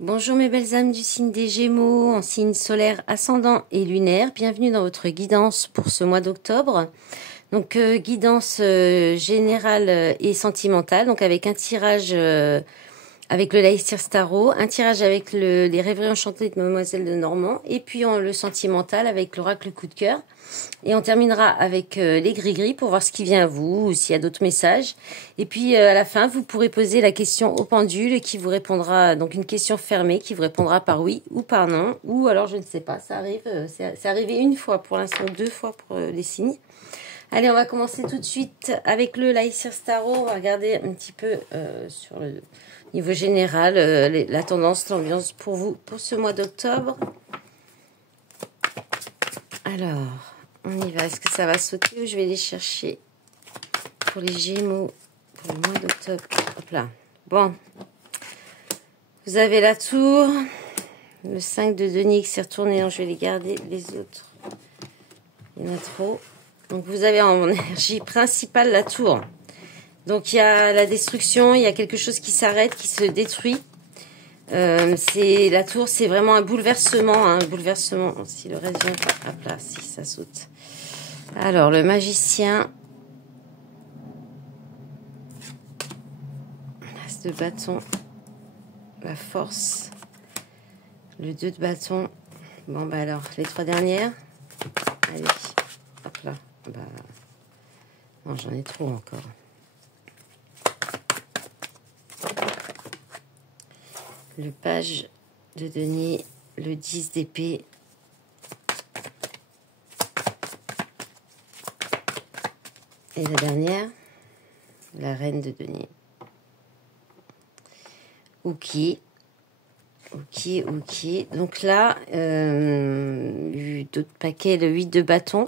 Bonjour mes belles âmes du signe des Gémeaux, en signe solaire ascendant et lunaire. Bienvenue dans votre guidance pour ce mois d'octobre. Donc guidance générale et sentimentale, donc avec un tirage avec le Leicester Tarot, un tirage avec les rêveries enchantées de Mademoiselle de Normand, et puis le sentimental avec l'oracle coup de cœur. Et on terminera avec les gris-gris pour voir ce qui vient à vous, ou s'il y a d'autres messages. Et puis à la fin, vous pourrez poser la question au pendule qui vous répondra, donc une question fermée qui vous répondra par oui ou par non, ou alors je ne sais pas, ça arrive, c'est arrivé une fois pour l'instant, 2 fois pour les signes. Allez, on va commencer tout de suite avec le Leicester Tarot. On va regarder un petit peu sur le niveau général, la tendance, l'ambiance pour vous pour ce mois d'octobre. Alors, on y va. Est-ce que ça va sauter ou je vais les chercher pour les Gémeaux pour le mois d'octobre? Hop là. Bon. Vous avez la tour. Le 5 de denier qui s'est retourné. Donc je vais les garder les autres. Il y en a trop. Donc vous avez en énergie principale la tour. Donc il y a la destruction, il y a quelque chose qui s'arrête, qui se détruit. C'est la tour, c'est vraiment un bouleversement, hein, un bouleversement. Si le reste vient, hop là, si ça saute. Alors le magicien, l'as de bâton, la force, le 2 de bâton. Bon bah alors les 3 dernières. Allez, hop là. Bah, non, j'en ai trop encore. Le page de denier, le 10 d'épée, et la dernière, la reine de denier. Ok. Donc là, d'autres paquets, le 8 de bâton,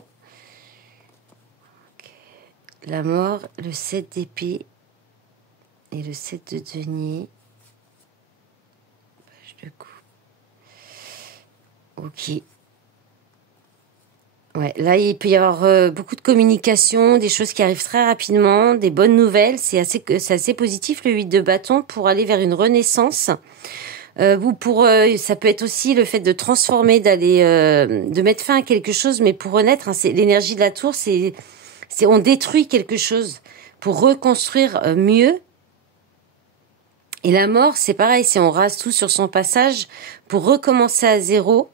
okay. La mort, le 7 d'épée et le 7 de denier. De coup. Ok. Ouais, là, il peut y avoir beaucoup de communication, des choses qui arrivent très rapidement, des bonnes nouvelles. C'est assez positif, le 8 de bâton, pour aller vers une renaissance. Ça peut être aussi le fait de transformer, de mettre fin à quelque chose, mais pour renaître, hein, c'est l'énergie de la tour, on détruit quelque chose pour reconstruire mieux. Et la mort, c'est pareil, c'est on rase tout sur son passage pour recommencer à zéro.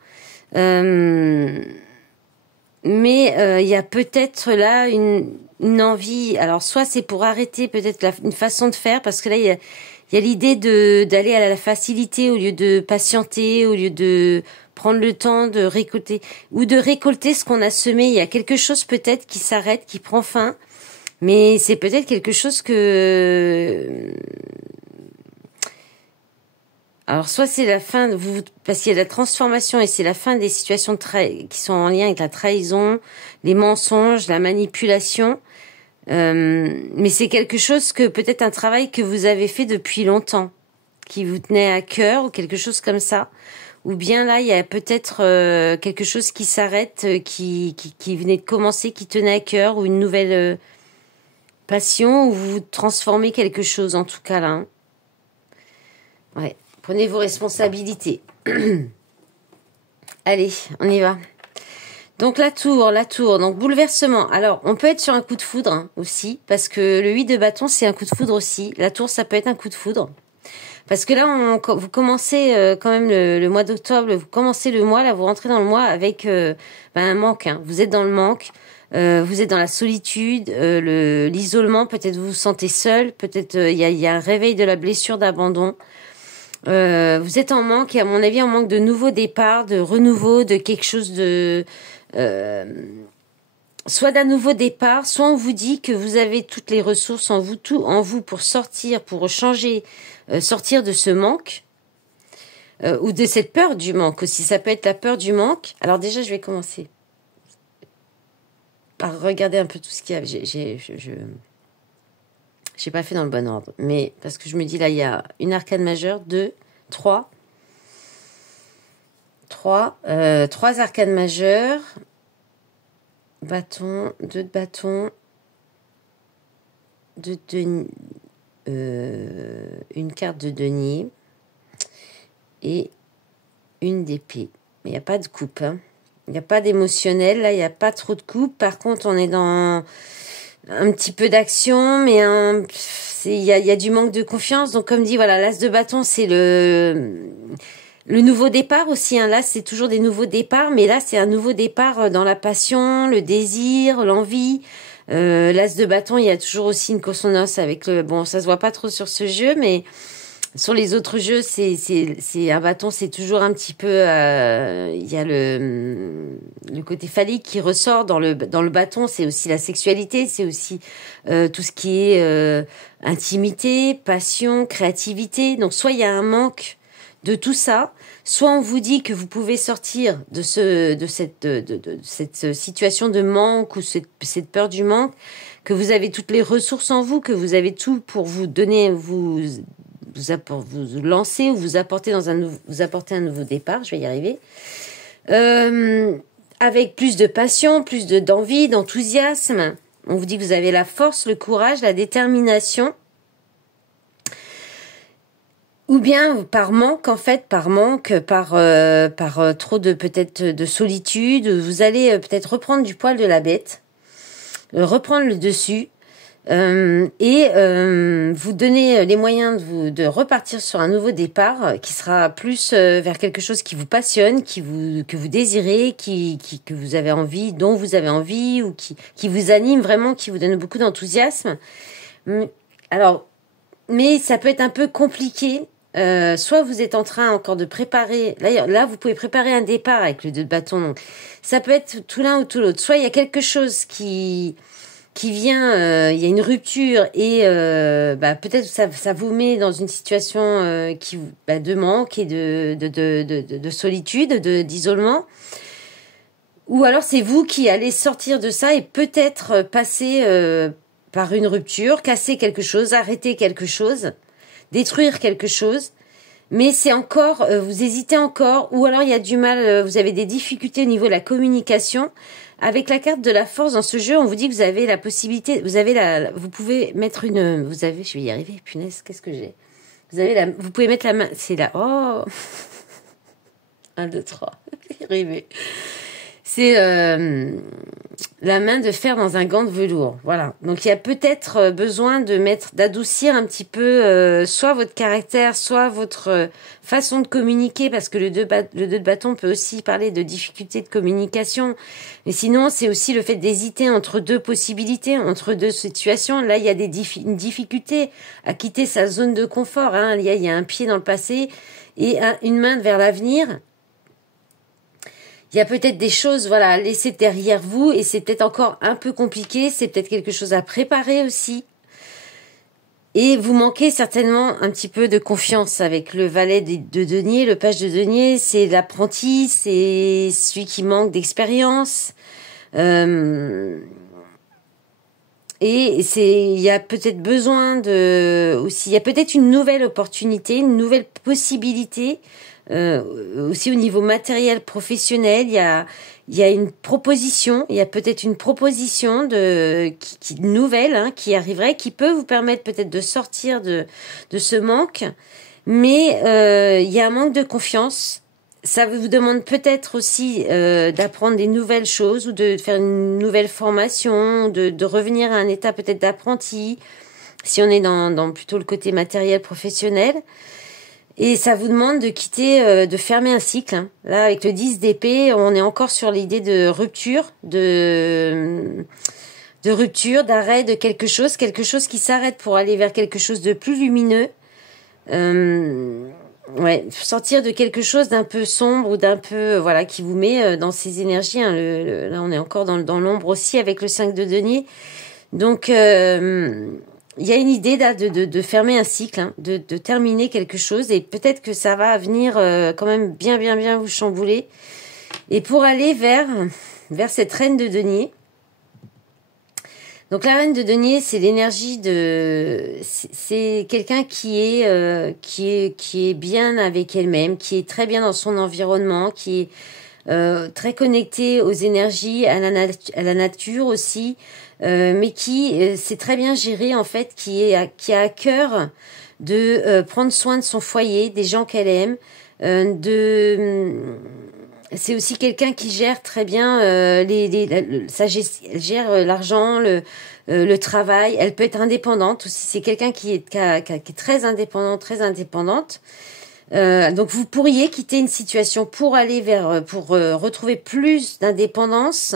Mais il y a peut-être là une envie. Alors soit c'est pour arrêter peut-être une façon de faire, parce que là il y a l'idée d'aller à la facilité au lieu de patienter, au lieu de prendre le temps de récolter ou de récolter ce qu'on a semé. Il y a quelque chose peut-être qui s'arrête, qui prend fin, mais c'est peut-être quelque chose que alors, soit c'est la fin, parce qu'il y a la transformation et c'est la fin des situations qui sont en lien avec la trahison, les mensonges, la manipulation. Mais c'est quelque chose que, peut-être un travail que vous avez fait depuis longtemps, qui vous tenait à cœur ou quelque chose comme ça. Ou bien là, il y a peut-être quelque chose qui s'arrête, qui venait de commencer, qui tenait à cœur, ou une nouvelle passion, où vous transformez quelque chose, en tout cas là. Hein. Ouais. Prenez vos responsabilités. Allez, on y va. Donc la tour, donc bouleversement. Alors, on peut être sur un coup de foudre hein, aussi, parce que le 8 de bâton, c'est un coup de foudre aussi. La tour, ça peut être un coup de foudre. Parce que là, vous commencez quand même le mois d'octobre, vous commencez le mois, là, vous rentrez dans le mois avec un manque. Hein. Vous êtes dans le manque, vous êtes dans la solitude, l'isolement, peut-être vous vous sentez seul, peut-être il y a un réveil de la blessure d'abandon. Vous êtes en manque, et à mon avis en manque de nouveaux départs, de renouveau, de quelque chose de soit d'un nouveau départ, soit on vous dit que vous avez toutes les ressources en vous, tout en vous pour sortir, pour changer, sortir de ce manque ou de cette peur du manque aussi. Ça peut être la peur du manque. Alors déjà, je vais commencer par regarder un peu tout ce qu'il y a. J'ai pas fait dans le bon ordre, mais parce que je me dis là, il y a une arcane majeure, 2, 3. 3 arcanes majeures, bâton, 2 de bâton, une carte de denier, et une d'épée. Mais il n'y a pas de coupe, hein. Il n'y a pas d'émotionnel, là, il n'y a pas trop de coupe. Par contre, on est dans un petit peu d'action, mais il y a du manque de confiance. Donc, comme dit, voilà, l'as de bâton, c'est le nouveau départ aussi, hein. Là, c'est toujours des nouveaux départs, mais là, c'est un nouveau départ dans la passion, le désir, l'envie. L'as de bâton, il y a toujours aussi une consonance avec le... Bon, ça se voit pas trop sur ce jeu, mais sur les autres jeux, c'est un bâton, c'est toujours un petit peu... Il y a le côté phallique qui ressort dans le bâton, c'est aussi la sexualité, c'est aussi tout ce qui est intimité, passion, créativité. Donc, soit il y a un manque de tout ça, soit on vous dit que vous pouvez sortir de cette situation de manque ou cette peur du manque, que vous avez toutes les ressources en vous, que vous avez tout pour vous donner, vous lancer ou vous apporter vous apporter un nouveau départ. Je vais y arriver. Avec plus de passion, plus d'envie, d'enthousiasme. On vous dit que vous avez la force, le courage, la détermination. Ou bien par manque, par trop de peut-être de solitude, vous allez peut-être reprendre du poil de la bête, reprendre le dessus, et vous donner les moyens de repartir sur un nouveau départ qui sera plus vers quelque chose qui vous passionne, que vous désirez, que vous avez envie, dont vous avez envie, ou qui vous anime vraiment, qui vous donne beaucoup d'enthousiasme. Alors, mais ça peut être un peu compliqué. Soit vous êtes en train encore de préparer, là vous pouvez préparer un départ avec le 2 de bâton, donc ça peut être tout l'un ou tout l'autre. Soit il y a quelque chose qui vient, il y a une rupture et peut-être ça vous met dans une situation de manque et de solitude, d'isolement. Ou alors c'est vous qui allez sortir de ça et peut-être passer par une rupture, casser quelque chose, arrêter quelque chose, détruire quelque chose, mais c'est encore, vous hésitez encore, ou alors il y a du mal, vous avez des difficultés au niveau de la communication. Avec la carte de la force dans ce jeu, on vous dit que vous avez la possibilité, vous pouvez mettre je vais y arriver, punaise, qu'est-ce que j'ai? Vous pouvez mettre la main, c'est là, oh, 1, 2, 3, je vais y arriver. C'est la main de fer dans un gant de velours. Voilà. Donc il y a peut-être besoin d'adoucir un petit peu soit votre caractère, soit votre façon de communiquer, parce que le 2 de bâton peut aussi parler de difficultés de communication. Mais sinon, c'est aussi le fait d'hésiter entre deux possibilités, entre deux situations. Là, il y a une difficulté à quitter sa zone de confort, hein. Il y a un pied dans le passé et une main vers l'avenir. Il y a peut-être des choses, à laisser derrière vous et c'est peut-être encore un peu compliqué. C'est peut-être quelque chose à préparer aussi. Et vous manquez certainement un petit peu de confiance avec le valet de denier. Le page de denier, c'est l'apprenti, c'est celui qui manque d'expérience. Et il y a peut-être besoin il y a peut-être une nouvelle opportunité, une nouvelle possibilité. Aussi au niveau matériel professionnel, il y a une proposition, il y a peut-être une proposition nouvelle, hein, qui arriverait, qui peut vous permettre peut-être de sortir de ce manque, mais il y a un manque de confiance. Ça vous demande peut-être aussi d'apprendre des nouvelles choses ou de faire une nouvelle formation, de revenir à un état peut-être d'apprenti, si on est dans plutôt le côté matériel professionnel. Et ça vous demande de quitter, de fermer un cycle, hein. Là, avec le 10 d'épée, on est encore sur l'idée de rupture, d'arrêt de quelque chose qui s'arrête pour aller vers quelque chose de plus lumineux. Sortir de quelque chose d'un peu sombre ou d'un peu, qui vous met dans ces énergies, hein. Là, on est encore dans l'ombre aussi avec le 5 de denier. Donc, il y a une idée là de fermer un cycle, hein, de terminer quelque chose, et peut-être que ça va venir quand même bien vous chambouler. Et pour aller vers cette reine de denier. Donc la reine de denier, c'est l'énergie c'est quelqu'un qui est bien avec elle-même, qui est très bien dans son environnement, qui est très connecté aux énergies, à la nature aussi. Mais qui sait très bien gérer, en fait, qui a à cœur de prendre soin de son foyer, des gens qu'elle aime, c'est aussi quelqu'un qui gère très bien elle gère l'argent, le travail. Elle peut être indépendante aussi. C'est quelqu'un qui est très indépendant, très indépendante. Donc vous pourriez quitter une situation pour aller pour retrouver plus d'indépendance,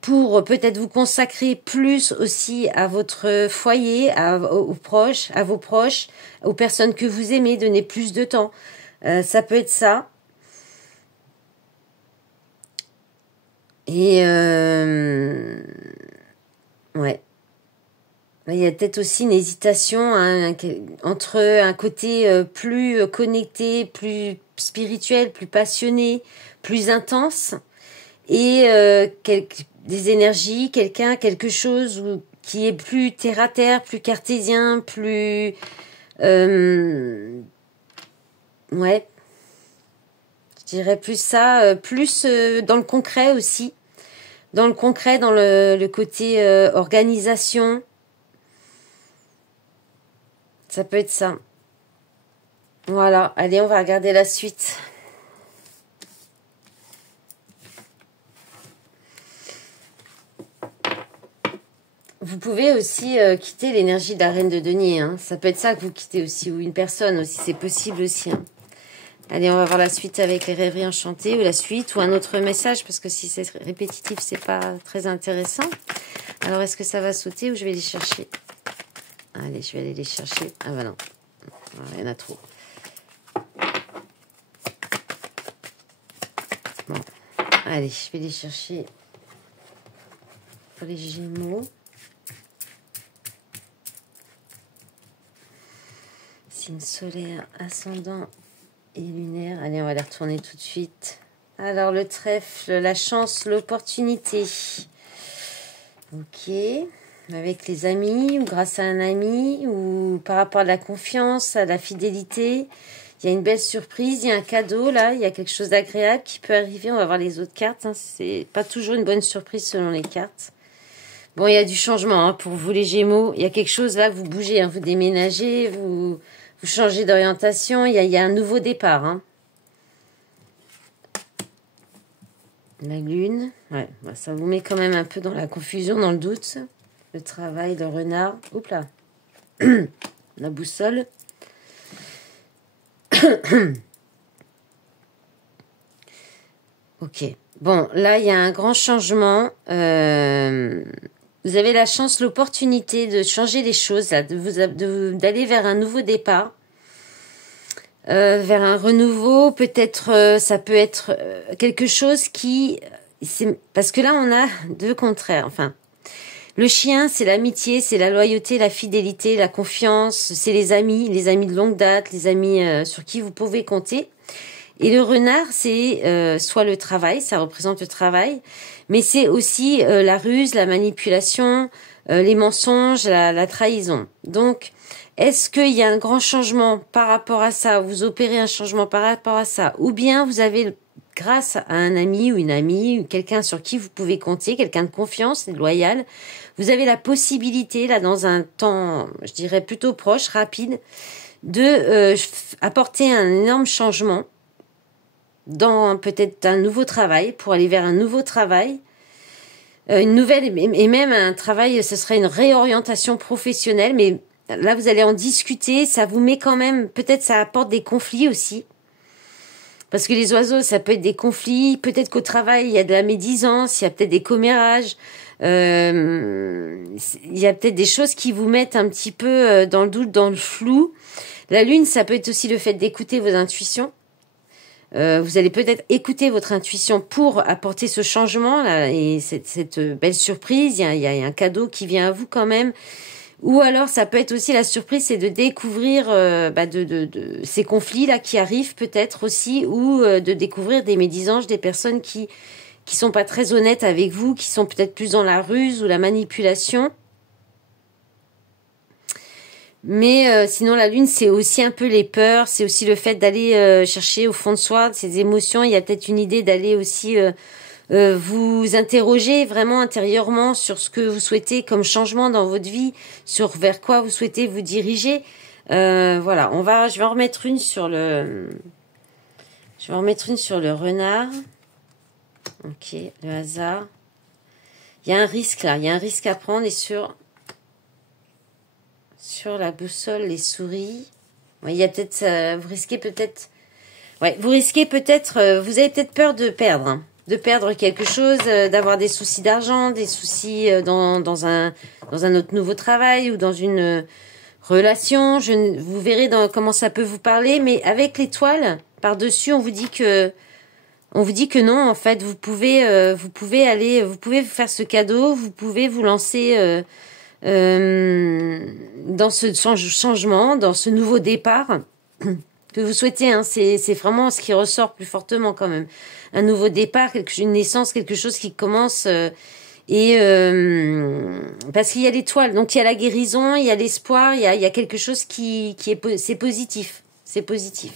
pour peut-être vous consacrer plus aussi à votre foyer, aux proches, à vos proches, aux personnes que vous aimez, donner plus de temps. Ça peut être ça. Et ouais. Il y a peut-être aussi une hésitation entre un côté plus connecté, plus spirituel, plus passionné, plus intense, et des énergies, quelque chose qui est plus terre à terre, plus cartésien, plus ouais, je dirais plus ça, plus dans le concret aussi, dans le côté organisation. Ça peut être ça. Voilà, allez, on va regarder la suite. Vous pouvez aussi quitter l'énergie de la reine de denier. Hein. Ça peut être ça que vous quittez aussi, ou une personne aussi, c'est possible aussi. Hein. Allez, on va voir la suite avec les rêveries enchantées, ou la suite, ou un autre message, parce que si c'est répétitif, c'est pas très intéressant. Alors, est-ce que ça va sauter ou je vais les chercher? Allez, je vais aller les chercher. Ah bah non, il y en a trop. Bon, allez, je vais les chercher pour les Gémeaux. Signe solaire, ascendant et lunaire. Allez, on va les retourner tout de suite. Alors, le trèfle, la chance, l'opportunité. Ok. Avec les amis, ou grâce à un ami, ou par rapport à la confiance, à la fidélité. Il y a une belle surprise, il y a un cadeau, là. Il y a quelque chose d'agréable qui peut arriver. On va voir les autres cartes. Hein. C'est pas toujours une bonne surprise selon les cartes. Bon, il y a du changement hein, pour vous, les Gémeaux. Il y a quelque chose là, vous bougez, hein, vous déménagez, vous changez d'orientation. Il y a un nouveau départ. Hein. La lune, ouais, ça vous met quand même un peu dans la confusion, dans le doute. Le travail, le renard. Oups là. La boussole. Ok. Bon, là, il y a un grand changement. Vous avez la chance, l'opportunité de changer les choses, là, d'aller vers un nouveau départ. Vers un renouveau, peut-être, ça peut être quelque chose qui... Parce que là, on a deux contraires, enfin... Le chien, c'est l'amitié, c'est la loyauté, la fidélité, la confiance, c'est les amis de longue date, les amis sur qui vous pouvez compter. Et le renard, c'est soit le travail, ça représente le travail, mais c'est aussi la ruse, la manipulation, les mensonges, la trahison. Donc, est-ce qu'il y a un grand changement par rapport à ça, vous opérez un changement par rapport à ça, ou bien vous avez, grâce à un ami ou une amie, ou quelqu'un sur qui vous pouvez compter, quelqu'un de confiance et de loyal, vous avez la possibilité, là, dans un temps, je dirais plutôt proche, rapide, de apporter un énorme changement dans peut-être un nouveau travail, pour aller vers un nouveau travail, une nouvelle, et même un travail, ce serait une réorientation professionnelle, mais là, vous allez en discuter, ça vous met quand même, peut-être ça apporte des conflits aussi. Parce que les oiseaux, ça peut être des conflits, peut-être qu'au travail, il y a de la médisance, il y a peut-être des commérages, il y a peut-être des choses qui vous mettent un petit peu dans le doute, dans le flou. La lune, ça peut être aussi le fait d'écouter vos intuitions. Vous allez peut-être écouter votre intuition pour apporter ce changement là, et cette belle surprise. Il y a un cadeau qui vient à vous quand même. Ou alors ça peut être aussi la surprise, c'est de découvrir de ces conflits là qui arrivent peut-être aussi, ou de découvrir des médisances, des personnes qui sont pas très honnêtes avec vous, qui sont peut-être plus dans la ruse ou la manipulation. Mais sinon la lune, c'est aussi un peu les peurs, c'est aussi le fait d'aller chercher au fond de soi ces émotions. Il y a peut-être une idée d'aller aussi vous interroger vraiment intérieurement sur ce que vous souhaitez comme changement dans votre vie, sur vers quoi vous souhaitez vous diriger. Voilà, je vais en remettre une sur le... Je vais en remettre une sur le renard. Ok, le hasard. Il y a un risque là, il y a un risque à prendre et sur la boussole, les souris. Ouais, il y a peut-être, vous risquez peut-être... Ouais, vous risquez peut-être, vous avez peut-être peur de perdre, hein, de perdre quelque chose, d'avoir des soucis d'argent, des soucis dans un autre nouveau travail ou dans une relation. Vous verrez comment ça peut vous parler, mais avec l'étoile par-dessus, on vous dit que non, en fait, vous pouvez vous pouvez vous faire ce cadeau, vous pouvez vous lancer dans ce changement, dans ce nouveau départ que vous souhaitez, hein. C'est vraiment ce qui ressort plus fortement quand même. Un nouveau départ, une naissance, quelque chose qui commence parce qu'il y a l'étoile, donc il y a la guérison, il y a l'espoir, il y a quelque chose c'est positif, c'est positif.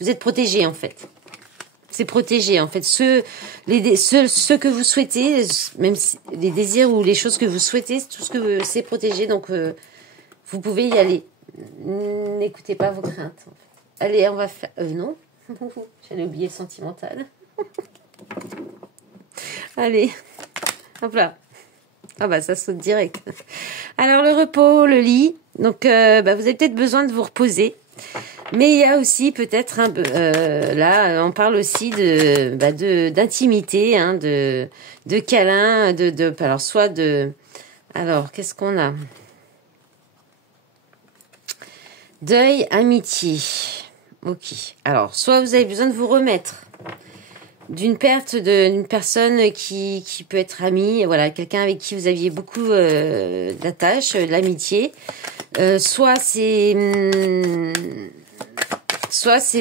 Vous êtes protégé en fait. C'est protégé en fait. Ce que vous souhaitez, même les désirs ou les choses que vous souhaitez, tout ce que c'est protégé, donc vous pouvez y aller. N'écoutez pas vos craintes. Allez, on va faire... non. J'allais oublier le sentimental. Allez. Hop là. Ah bah ça saute direct. Alors le repos, le lit. Donc vous avez peut-être besoin de vous reposer. Mais il y a aussi peut-être là on parle aussi d'intimité, hein, de câlin, alors soit de... Alors qu'est-ce qu'on a? Deuil, amitié. Ok. Alors, soit vous avez besoin de vous remettre d'une perte d'une personne qui peut être amie, voilà, quelqu'un avec qui vous aviez beaucoup d'attache, de l'amitié. Soit c'est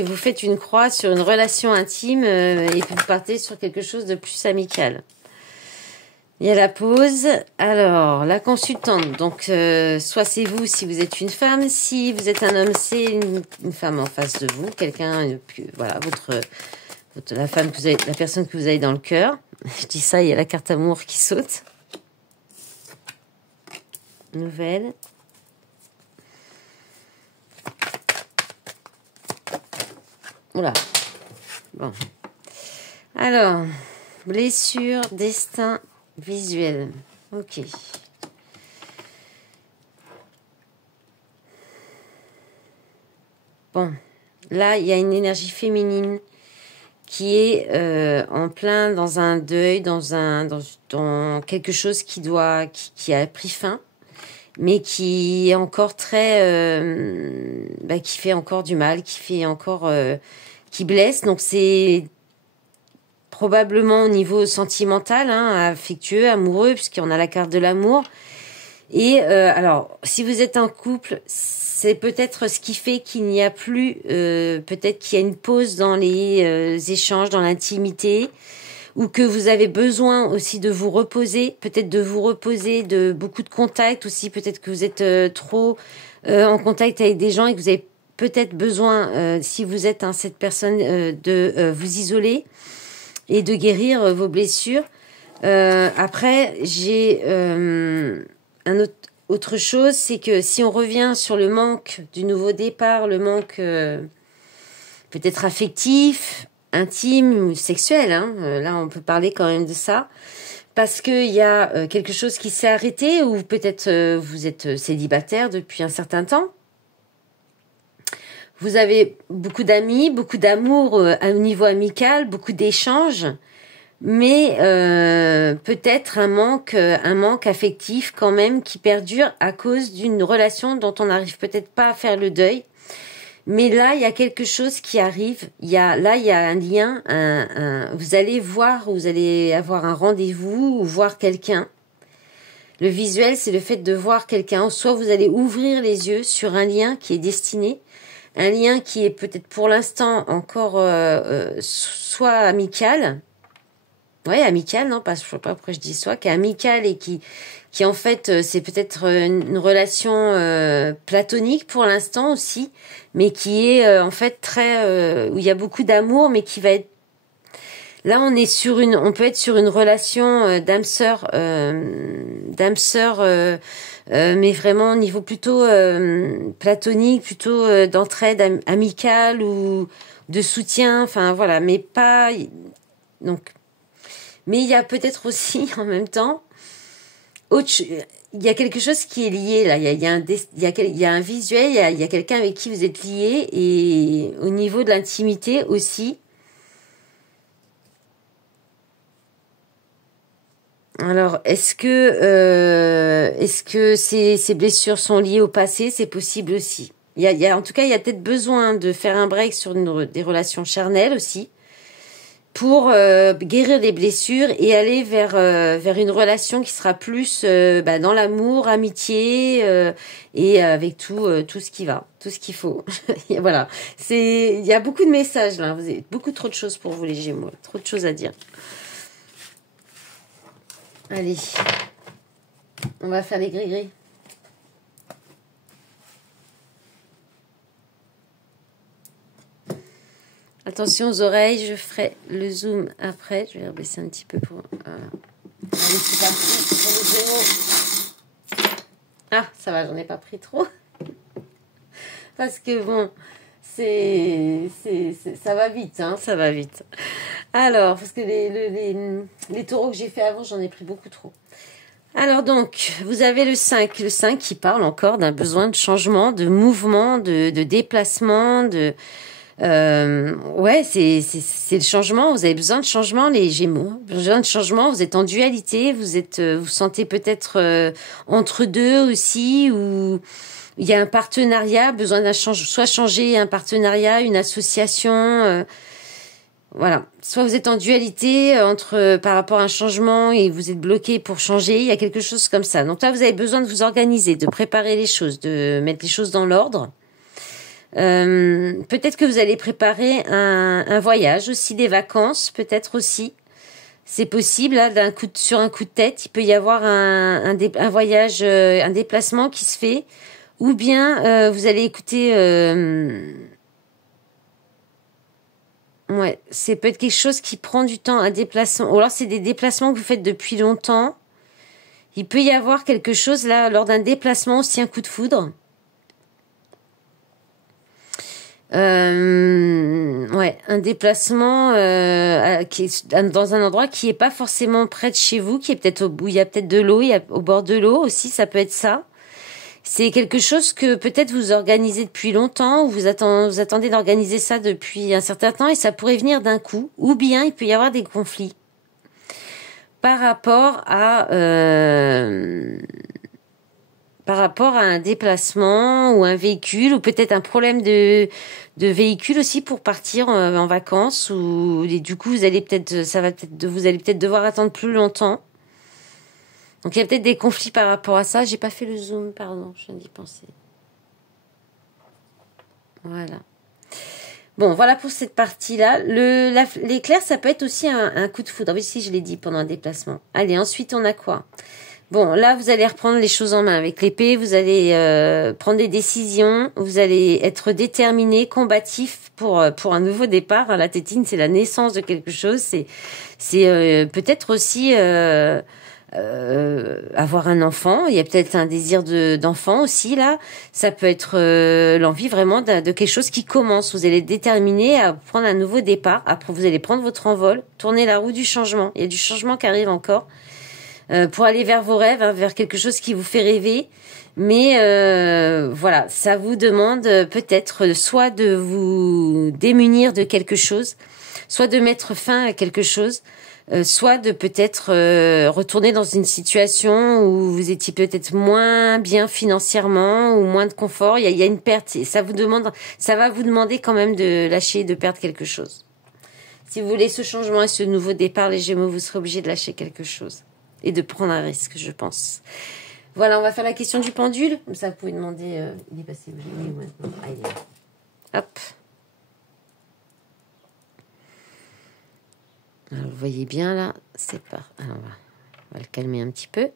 vous faites une croix sur une relation intime et puis vous partez sur quelque chose de plus amical. Il y a la pause. Alors, la consultante. Donc, soit c'est vous si vous êtes une femme. Si vous êtes un homme, c'est une femme en face de vous. Quelqu'un, voilà, la personne que vous avez dans le cœur. Je dis ça, il y a la carte amour qui saute. Nouvelle. Oula. Bon. Alors, blessure, destin, visuel. Ok. Bon. Là, il y a une énergie féminine qui est en plein dans un deuil, dans quelque chose qui a pris fin, mais qui est encore très... qui fait encore du mal, qui blesse. Donc, c'est probablement au niveau sentimental, hein, affectueux, amoureux, puisqu'on a la carte de l'amour. Et alors, si vous êtes en couple, c'est peut-être ce qui fait qu'il n'y a plus, peut-être qu'il y a une pause dans les échanges, dans l'intimité, ou que vous avez besoin aussi de vous reposer, peut-être de vous reposer de beaucoup de contacts aussi, peut-être que vous êtes trop en contact avec des gens et que vous avez peut-être besoin, si vous êtes cette personne, de vous isoler et de guérir vos blessures. Après, j'ai autre chose, c'est que si on revient sur le manque du nouveau départ, le manque peut-être affectif, intime ou sexuel, hein, là on peut parler quand même de ça, parce qu'il y a quelque chose qui s'est arrêté, ou peut-être vous êtes célibataire depuis un certain temps. Vous avez beaucoup d'amis, beaucoup d'amour au niveau amical, beaucoup d'échanges, mais peut-être un manque affectif quand même qui perdure à cause d'une relation dont on n'arrive peut-être pas à faire le deuil. Mais là, il y a quelque chose qui arrive. Il y a un lien. Vous allez avoir un rendez-vous ou voir quelqu'un. Le visuel, c'est le fait de voir quelqu'un. Soit vous allez ouvrir les yeux sur un lien qui est destiné. Un lien qui est peut-être pour l'instant encore soit amical. Ouais, amical, non, je sais pas pourquoi je dis soit, qui est amical et qui en fait, c'est peut-être une relation platonique pour l'instant aussi, mais qui est en fait très, où il y a beaucoup d'amour, mais qui va être Là, on peut être sur une relation d'âme sœur, mais vraiment au niveau plutôt platonique, plutôt d'entraide amicale ou de soutien. Enfin voilà, mais pas donc. Mais il y a peut-être aussi en même temps il y a quelque chose qui est lié là. Il y a un visuel, il y a quelqu'un avec qui vous êtes lié et au niveau de l'intimité aussi. Alors, est-ce que ces blessures sont liées au passé? C'est possible aussi. En tout cas, il y a peut-être besoin de faire un break sur des relations charnelles aussi pour guérir des blessures et aller vers une relation qui sera plus dans l'amour, amitié et avec tout ce qui va, tout ce qu'il faut. Voilà. Il y a beaucoup de messages là. Vous avez beaucoup trop de choses pour vous les Gémeaux, trop de choses à dire. Allez, on va faire les gris-gris. Attention aux oreilles, je ferai le zoom après. Je vais rebaisser un petit peu pour... Allez, c'est parti pour les Gémeaux. Ah, ça va, j'en ai pas pris trop. Parce que bon, ça va vite, hein, ça va vite. Alors, parce que les taureaux que j'ai fait avant, j'en ai pris beaucoup trop. Alors donc, vous avez le 5 qui parle encore d'un besoin de changement, de mouvement, de déplacement, ouais, c'est le changement. Vous avez besoin de changement, les Gémeaux. Besoin de changement. Vous êtes en dualité. Vous sentez peut-être entre deux aussi, ou il y a un partenariat, besoin soit changer un partenariat, une association. Voilà. Soit vous êtes en dualité par rapport à un changement et vous êtes bloqué pour changer. Il y a quelque chose comme ça. Donc là, vous avez besoin de vous organiser, de préparer les choses, de mettre les choses dans l'ordre. Peut-être que vous allez préparer un voyage aussi, des vacances, peut-être aussi. C'est possible, là, sur un coup de tête, il peut y avoir un voyage, un déplacement qui se fait. Ou bien vous allez écouter... ouais, c'est peut-être quelque chose qui prend du temps, un déplacement. Ou alors c'est des déplacements que vous faites depuis longtemps. Il peut y avoir quelque chose là, lors d'un déplacement, aussi un coup de foudre. Ouais, un déplacement qui est dans un endroit qui est pas forcément près de chez vous, qui est peut-être où il y a peut-être de l'eau, au bord de l'eau aussi, ça peut être ça. C'est quelque chose que peut-être vous organisez depuis longtemps, ou vous attendez d'organiser ça depuis un certain temps, et ça pourrait venir d'un coup, ou bien il peut y avoir des conflits par rapport à un déplacement ou un véhicule, ou peut-être un problème de véhicule aussi pour partir en vacances, et du coup vous allez peut-être devoir attendre plus longtemps. Donc il y a peut-être des conflits par rapport à ça. J'ai pas fait le zoom, pardon, je viens d'y penser. Voilà. Bon, voilà pour cette partie-là. L'éclair, ça peut être aussi un coup de foudre. Oui, si, je l'ai dit pendant un déplacement. Allez, ensuite on a quoi? Bon, là, vous allez reprendre les choses en main avec l'épée. Vous allez prendre des décisions. Vous allez être déterminé, combatif pour un nouveau départ. La tétine, c'est la naissance de quelque chose. C'est peut-être aussi avoir un enfant. Il y a peut-être un désir d'enfant aussi là. Ça peut être l'envie vraiment de quelque chose qui commence. Vous allez être déterminé à prendre un nouveau départ. Après, vous allez prendre votre envol, tourner la roue du changement. Il y a du changement qui arrive encore. Pour aller vers vos rêves, hein, vers quelque chose qui vous fait rêver. Mais voilà, ça vous demande peut-être soit de vous démunir de quelque chose, soit de mettre fin à quelque chose, soit de peut-être retourner dans une situation où vous étiez peut-être moins bien financièrement ou moins de confort. Il y a une perte. Et ça va vous demander quand même de lâcher, de perdre quelque chose. Si vous voulez ce changement et ce nouveau départ, les Gémeaux, vous serez obligés de lâcher quelque chose. Et de prendre un risque, je pense. Voilà, on va faire la question du pendule. Comme ça, vous pouvez demander... il est passé où? Il est où maintenant? Ah, il est là. Hop. Alors, vous voyez bien, là. C'est pas... Alors, on va le calmer un petit peu.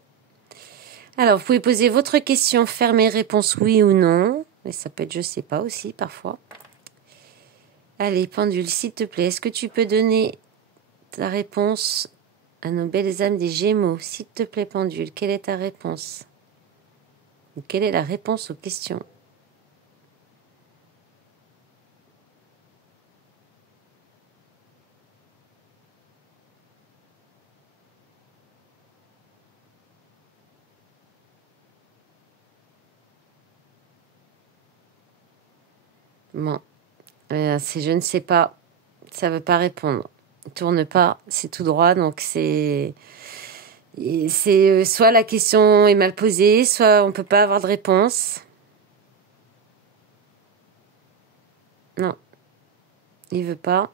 Alors, vous pouvez poser votre question, fermer réponse oui ou non. Mais ça peut être je sais pas aussi, parfois. Allez, pendule, s'il te plaît. Est-ce que tu peux donner ta réponse à nos belles âmes des Gémeaux? S'il te plaît, pendule, quelle est ta réponse? Quelle est la réponse aux questions? Bon, c'est je ne sais pas, ça veut pas répondre. Il tourne pas, c'est tout droit, donc c'est soit la question est mal posée, soit on peut pas avoir de réponse. Non, il veut pas.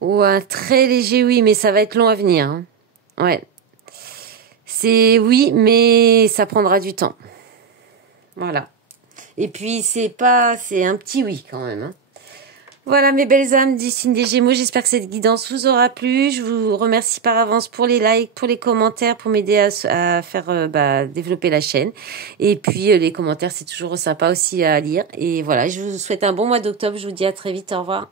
Ou un très léger oui, mais ça va être long à venir. Hein. Ouais. C'est oui, mais ça prendra du temps. Voilà. Et puis c'est un petit oui quand même. Hein. Voilà mes belles âmes du signe des Gémeaux, j'espère que cette guidance vous aura plu. Je vous remercie par avance pour les likes, pour les commentaires, pour m'aider à faire développer la chaîne. Et puis les commentaires, c'est toujours sympa aussi à lire. Et voilà, je vous souhaite un bon mois d'octobre, je vous dis à très vite, au revoir.